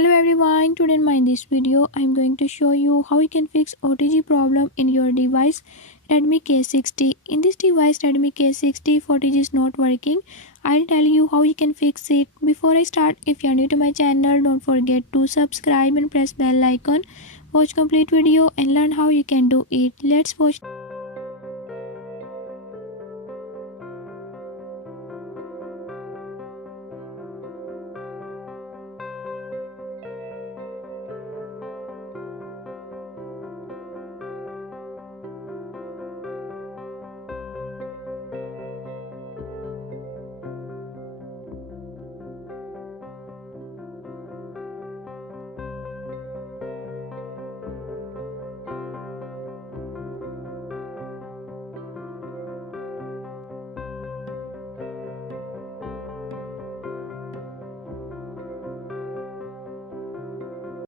Hello everyone, today in this video I'm going to show you how you can fix OTG problem in your device Redmi K60. In this device Redmi K60 OTG is not working. I'll tell you how you can fix it. Before I start, if you are new to my channel, don't forget to subscribe and press bell icon. Watch complete video and learn how you can do it. Let's watch.